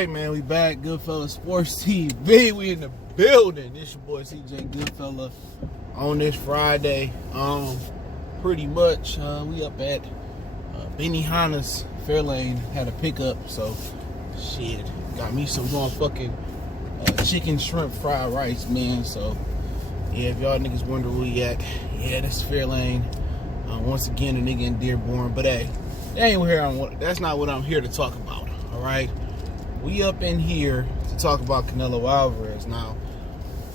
right, man, we back. Goodfella Sports TV. We in the building. This your boy CJ Goodfella on this Friday. Pretty much, we up at Benihana's Fairlane. Had a pickup, so shit, got me some motherfucking chicken shrimp fried rice, man. So yeah, if y'all niggas wonder where we at, yeah, this Fairlane. Once again, a nigga in Dearborn, but hey, that's not what I'm here to talk about. All right, we up in here to talk about Canelo Alvarez. Now,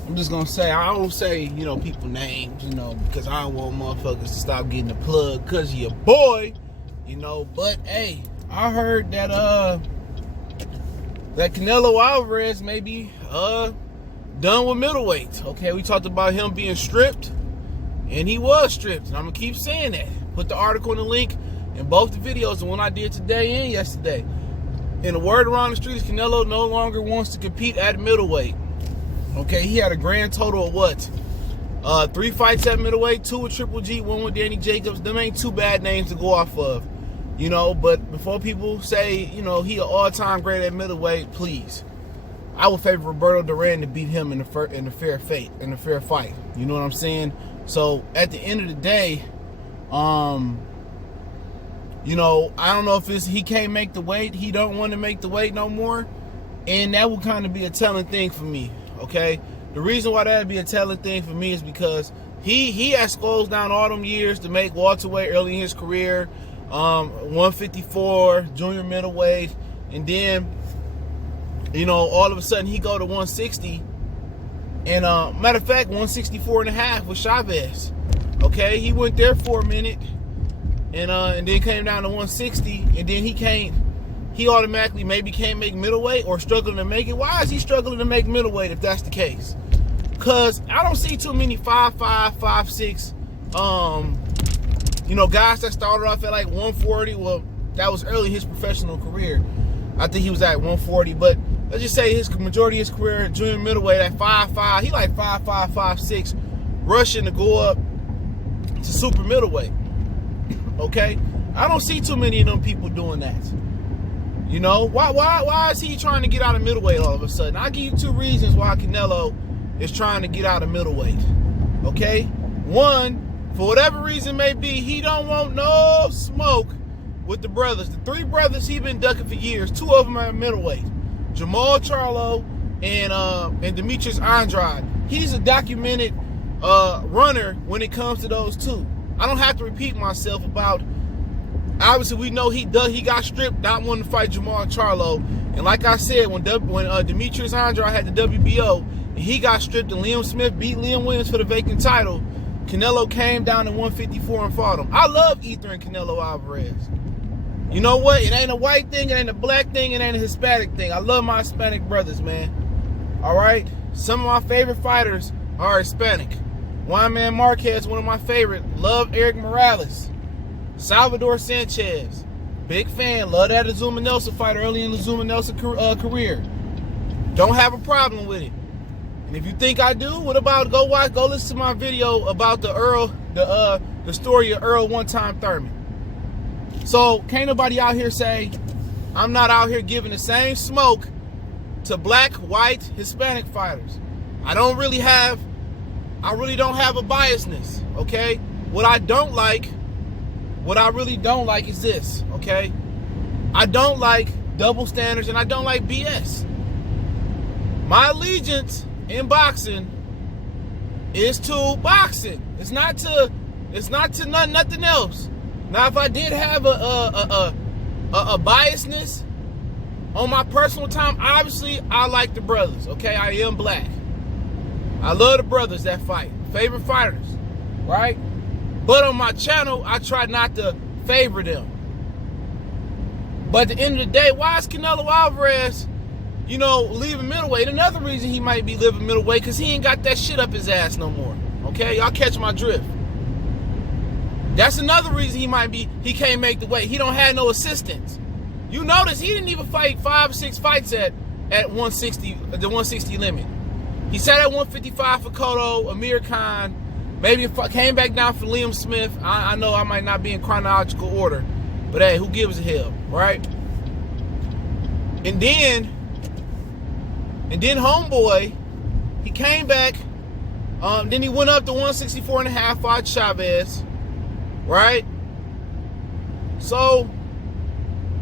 I'm just gonna say, I don't say, people names, because I don't want motherfuckers to stop getting the plug because of your boy, but hey, I heard that that Canelo Alvarez may be done with middleweight. Okay, we talked about him being stripped, and he was stripped, and I'm gonna keep saying that. Put the article in the link in both the videos, the one I did today and yesterday. And the word around the streets, Canelo no longer wants to compete at middleweight. Okay, he had a grand total of what? 3 fights at middleweight, 2 with Triple G, 1 with Danny Jacobs. Them ain't too bad names to go off of, But before people say, he an all-time great at middleweight, please, I would favor Roberto Duran to beat him in a fair fight. You know what I'm saying? So at the end of the day, I don't know if it's he can't make the weight, he don't want to make the weight no more, and that would kind of be a telling thing for me. Okay, the reason why that would be a telling thing for me is because he has closed down all them years to make welterweight early in his career, 154 junior middleweight, and then all of a sudden he go to 160, and matter of fact 164 and a half with Chavez. Okay, he went there for a minute, and then came down to 160, and then he automatically maybe can't make middleweight or struggling to make it. Why is he struggling to make middleweight if that's the case? Because I don't see too many 5'5", 5'6", guys that started off at like 140. Well, that was early in his professional career. I think he was at 140, but let's just say his majority of his career, junior middleweight at 5'5", he like 5'5", 5'6", rushing to go up to super middleweight. Okay, I don't see too many of them people doing that. Why is he trying to get out of middleweight all of a sudden? I'll give you 2 reasons why Canelo is trying to get out of middleweight. Okay, one, for whatever reason may be, he don't want no smoke with the brothers. The 3 brothers he been ducking for years. 2 of them are at middleweight, Jamal Charlo and Demetrius Andrade. He's a documented runner when it comes to those 2. I don't have to repeat myself about. Obviously, we know he got stripped, not wanting to fight Jamal Charlo, and like I said, when Demetrius Andrade had the WBO, and he got stripped, and Liam Smith beat Liam Williams for the vacant title, Canelo came down to 154 and fought him. I love Heath and Canelo Alvarez. You know what? It ain't a white thing, it ain't a black thing, it ain't a Hispanic thing. I love my Hispanic brothers, man. All right, some of my favorite fighters are Hispanic. Juan Man Marquez, one of my favorite. Love Eric Morales. Salvador Sanchez, big fan. Love that Azuma Nelson fight early in the Azuma Nelson career. Don't have a problem with it. And if you think I do, what about go listen to my video about the story of Earl One Time Thurman. So can't nobody out here say I'm not out here giving the same smoke to black, white, Hispanic fighters. I really don't have a biasness. Okay, what I really don't like is this, okay? I don't like double standards, and I don't like BS. My allegiance in boxing is to boxing. It's not to nothing else. Now, if I did have a biasness on my personal time, obviously I like the brothers, okay? I am black. I love the brothers that fight. Favorite fighters, right? But on my channel, I try not to favor them. But at the end of the day, why is Canelo Alvarez, leaving middleweight? Another reason he might be leaving middleweight, because he ain't got that shit up his ass no more. Okay, y'all catch my drift. That's another reason he can't make the weight. He don't have no assistants. You notice he didn't even fight 5 or 6 fights at 160, the 160 limit. He sat at 155 for Cotto, Amir Khan. Maybe came back down for Liam Smith. I know I might not be in chronological order, but hey, who gives a hell, right? And then And then homeboy, he came back. Then he went up to 164.5, fought Chavez, right? So,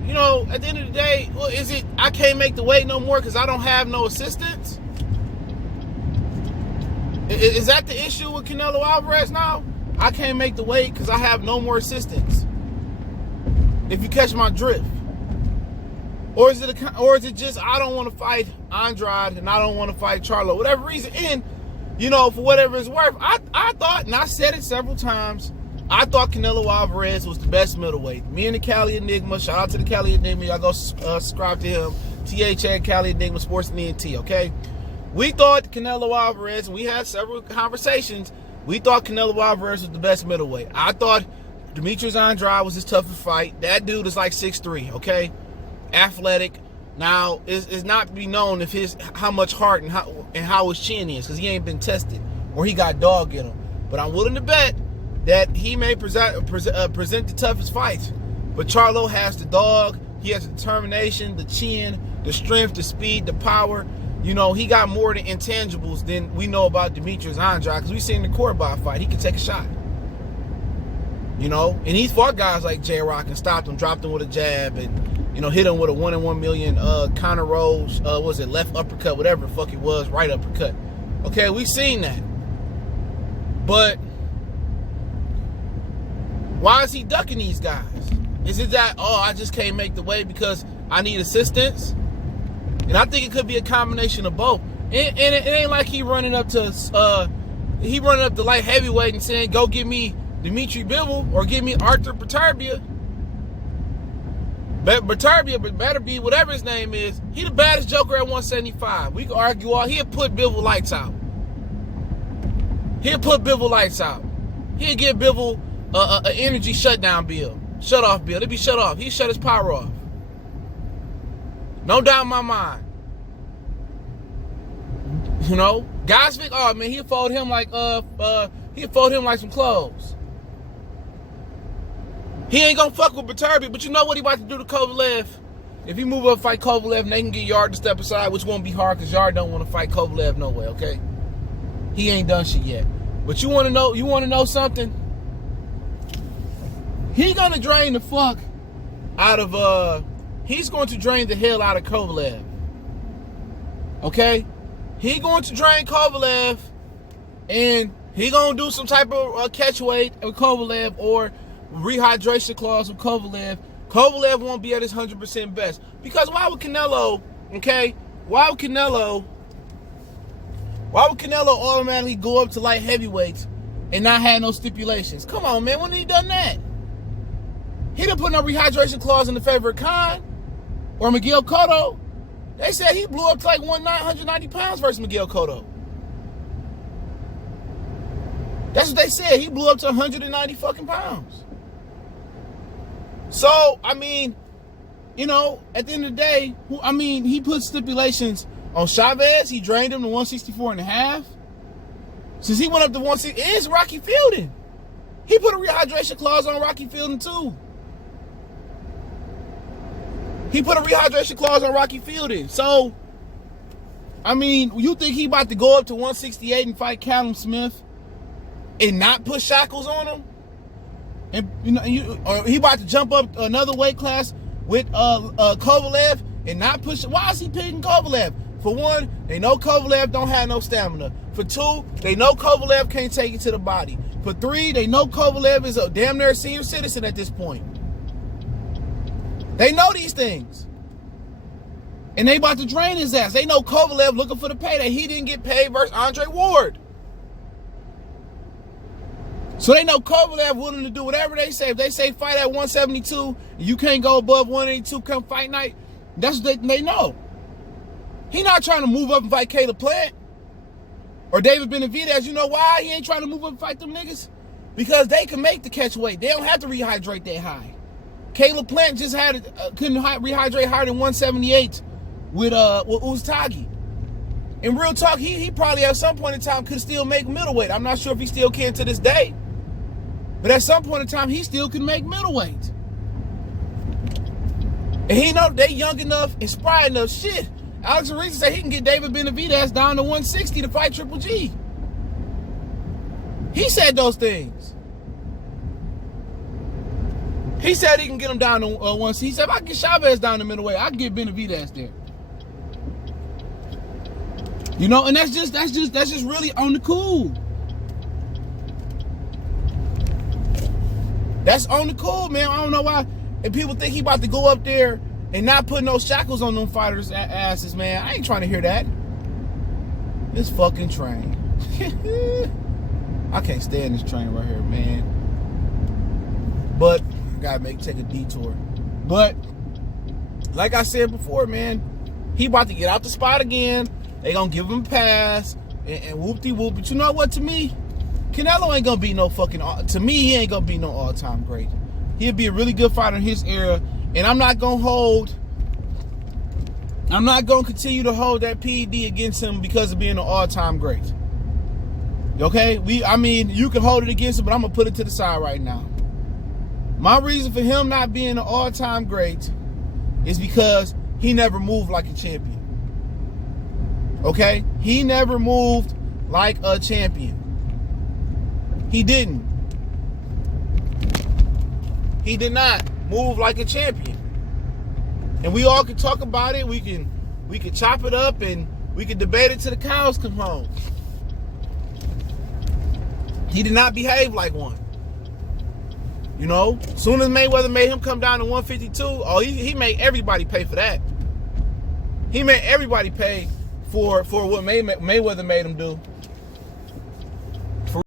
you know, at the end of the day, well, is it I can't make the weight no more because I don't have no assistants? Is that the issue with Canelo Alvarez now? I can't make the weight because I have no more assistants. If you catch my drift. Or is it just I don't want to fight Andrade and I don't want to fight Charlo, whatever reason. And, you know, for whatever it's worth, I thought, and I said it several times, I thought Canelo Alvarez was the best middleweight. Me and the Cali Enigma, shout out to the Cali Enigma, y'all go subscribe to him, THA Cali Enigma Sports and ENT, okay? We thought Canelo Alvarez, and we had several conversations, we thought Canelo Alvarez was the best middleweight. I thought Demetrius Andrade was his toughest fight. That dude is like 6'3", okay? Athletic. Now, it's not to be known if how much heart and how his chin is, because he ain't been tested, or he got dog in him. But I'm willing to bet that he may present the toughest fights. But Charlo has the dog, he has the determination, the chin, the strength, the speed, the power. You know, he got more than intangibles than we know about Demetrius Andrade, because we seen the Cordoba fight. He can take a shot. You know, and he's fought guys like J-Rock and stopped him, dropped him with a jab, and, you know, hit him with a 1 in 1 million counter rolls, was it left uppercut, whatever the fuck it was, right uppercut. Okay, we seen that. But why is he ducking these guys? Is it that, oh, I just can't make the weight because I need assistance? And I think it could be a combination of both. And it ain't like he running up to light heavyweight and saying, go get me Dimitri Bivol or give me Arthur Beterbiev. Beterbiev better be whatever his name is. He the baddest joker at 175. We can argue all. He'll put Bivol lights out. He'll put Bivol lights out. He'll give Bivol an energy shutdown bill. Shut off bill. It'll be shut off. He'll shut his power off. No doubt in my mind. You know? Guys think, oh man, he'll fold him like some clothes. He ain't gonna fuck with Beterbiev, but you know what he about to do to Kovalev? If he move up fight Kovalev and they can get Yard to step aside, which won't be hard because Yard don't want to fight Kovalev no way, okay? He ain't done shit yet. But you wanna know something? He gonna drain the fuck out of he's going to drain the hell out of Kovalev. Okay? He going to drain Kovalev and he gonna do some type of catch weight with Kovalev or rehydration clause with Kovalev. Kovalev won't be at his 100% best. Because why would Canelo, okay? Why would Canelo automatically go up to light heavyweights and not have no stipulations? Come on, man. When he done that? He didn't put no rehydration clause in the favor of Khan or Miguel Cotto. They said he blew up to like 190 pounds versus Miguel Cotto. That's what they said. He blew up to 190 fucking pounds. So, I mean, you know, at the end of the day, he put stipulations on Chavez. He drained him to 164.5. Since he went up to 160, it's Rocky Fielding. He put a rehydration clause on Rocky Fielding too. So, I mean, you think he about to go up to 168 and fight Callum Smith and not put shackles on him? And or he about to jump up another weight class with Kovalev and not push. Why is he picking Kovalev? For one, they know Kovalev don't have no stamina. For two, they know Kovalev can't take it to the body. For three, they know Kovalev is a damn near senior citizen at this point. They know these things. And they about to drain his ass. They know Kovalev looking for the payday. He didn't get paid versus Andre Ward. So they know Kovalev willing to do whatever they say. If they say fight at 172, you can't go above 182 come fight night, that's what they know. He not trying to move up and fight Caleb Plant or David Benavidez. You know why he ain't trying to move up and fight them niggas? Because they can make the catch weight. They don't have to rehydrate that high. Caleb Plant just couldn't rehydrate higher than 178 with Uztagi. In real talk, he probably at some point in time could still make middleweight. I'm not sure if he still can to this day. But at some point in time, he still can make middleweight. And he know they young enough and spry enough. Shit, Alex Ariza said he can get David Benavidez down to 160 to fight Triple G. He said those things. He said he can get him down to 160. He said if I get Chavez down to middleweight, I can get Benavidez there. You know, and that's just really on the cool. That's on the cool, man. I don't know why. And people think he about to go up there and not put no shackles on them fighters' asses, man. I ain't trying to hear that. This fucking train. I can't stand this train right here, man. But I gotta take a detour. But like I said before, man, he about to get out the spot again. They gonna give him a pass and whoop-de-whoop. But you know what? To me, Canelo ain't gonna be no fucking. To me, he ain't gonna be no all-time great. He'll be a really good fighter in his era, and I'm not gonna continue to hold that PED against him because of being an all-time great. Okay, I mean, you can hold it against him, but I'm gonna put it to the side right now. My reason for him not being an all-time great is because he never moved like a champion. Okay, he never moved like a champion. He didn't. He did not move like a champion. And we all can talk about it. We can chop it up and we can debate it till the cows come home. He did not behave like one. You know, soon as Mayweather made him come down to 152, he made everybody pay for that. He made everybody pay for what Mayweather made him do.